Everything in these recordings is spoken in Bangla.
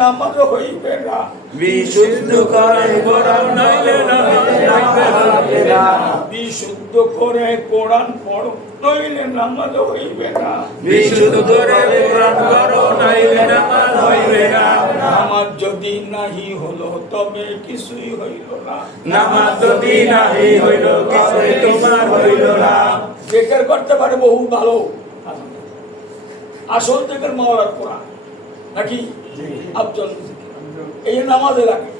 নামাজ হইবে না। বিশুদ্ধ করে কোরআন নইলে নামাজ হইবে না। বিশুদ্ধ করে কোরআন পড়ো নইলে নামাজ হইবে না। বিশুদ্ধ করে কোরআন নইলে নামাজ হইবে না। নামাজ যদি নাহি হলো তবে কিছুই হইল না। নামাজ যদি নাহি হইল কিছুই তোমার হইল না। জেকের করতে পারে বহু ভালো। আসল জেকের মাওলার কোরআন। নাকি? আফজল। এই নামাজে লাগে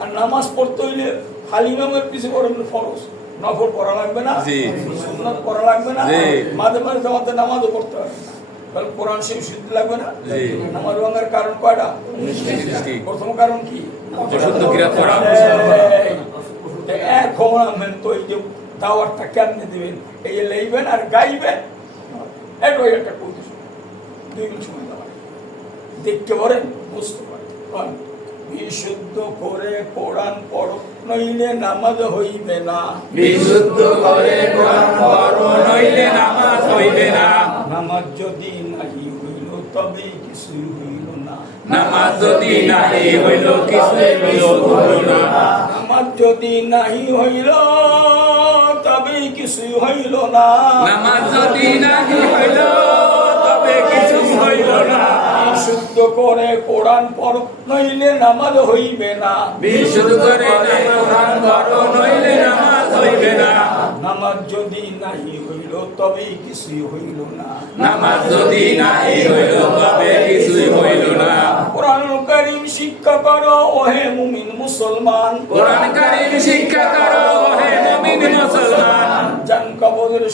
আর নামাজ পড়তে হইলে খালি নামের পিছিয়ে পড়েন ফরজ। নফল পড়া লাগবে না। সুন্নাত পড়া লাগবে না। মাঝে মাঝে জামাতে নামাজও পড়তে হবে কোরআন শুদ্ধ লাগবে না? নামাজ ভাঙার কারণ কয়টা? প্রথম কারণ কি? এখন আমেন তো এই যে কেমনে দিবেন? এই লইবেন আর গাইবেন? এটা একটা কৌতুক দুই মিনিট সময় দেওয়া দেখতে পারেন বুঝতে পারেন বিশুদ্ধ করে কোরআন পড়ো নইলে নামাজ হইবে না। বিশুদ্ধ করে কোরআন করো নইলে নামাজ হইবে না। নামাজ যদি নাহি হইল তবে কিছুই হইল না। নামাজ যদি নাহি হইল কিছুই হইল না। নামাজ যদি নাহি হইল তবে কিছুই হইল না। নামাজ যদি নাহি হইল তবে কিছু হইল না। শুদ্ধ করে কোরআন পড় নইলে নামাজ হইবে না। বিশুদ্ধ করে কোরআন করো নইলে নামাজ হইবে না। নামাজ যদি নাহি হইল তবে কিছুই হইল না। নামাজ যদি নাহি হইল তবে কিছুই হইল না। কোরআন করিম শিক্ষা করো ওহে মুমিন মুসলমান। কোরআন কারীম শিক্ষা করো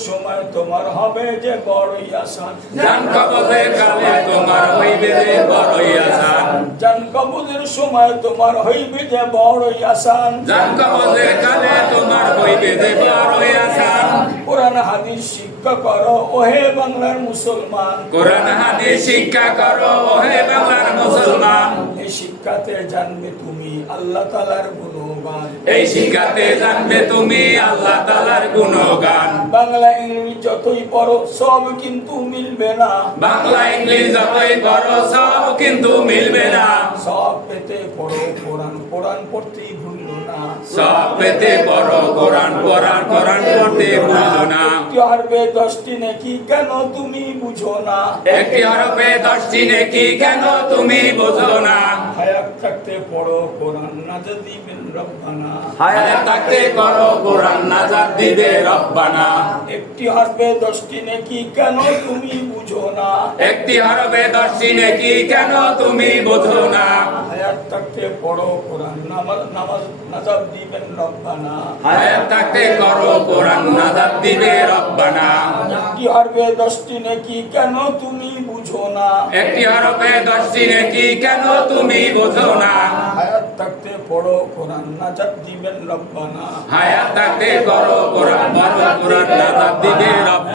সময় তোমার হবে যে বড়ই আসান জান কবজের কালে তোমার হইবে যে বড়ই আসান জান কবরের সময় তোমার হইবে যে বড়ই আসান জান কবজের কালে তোমার হইবে যে বড়ই আসান কোরআন হাদিস শিক্ষা করো ওহে বাংলার মুসলমান। কোরআন হাদিস শিক্ষা করো হে বাংলার মুসলমান শিক্ষাতে জানবে তুমি আল্লাহ তালার গুণগান। এই শিক্ষাতে জানবে তুমি আল্লাহ তালার গুণগান। বাংলা ইংলিশ যতই পড়ো সব কিন্তু মিলবে না। বাংলা ইংলিশ যতই পড়ো সব কিন্তু মিলবে না। সব পেতে পড়ো কোরআন কোরআন পড়তেই ভুললো না। সব পেতে পড়ো কোরআন কোরআন কোরআন পড়তে ভুলো না। একটি হারবে দশটি নাকি কেন তুমি বুঝো না? একটি হরফে দশটি নেকি কেন তুমি বুঝো না? হায়াত থাকতে পড়ো কোরআন না যদি বিন রব্বানা। হায়াত থাকতে করো কোরআন নাজাত দিবে রব্বানা। একটি হারবে দশটি নাকি কেন তুমি বুঝো না? একটি হরফে দশটি নেকি কেন তুমি বুঝো না? হায়াত থাকতে পড়ো কোরআন নামাজ নাজাব দিবেন রব্বানা। হায়াত থাকতে করো কোরআন নাজাত দিবে রব্বানা। একটি হারবে দশটি নাকি কেন তুমি বুঝো না? একটি হরফে দশটি নেকি কেন তুমি বুঝো না? হায়াত থাকতে পড়ো কোরআন নাজাব দিবেন রব্বানা। হায়াত থাকতে করো কোরআন নাজাত দিবে রব্বানা।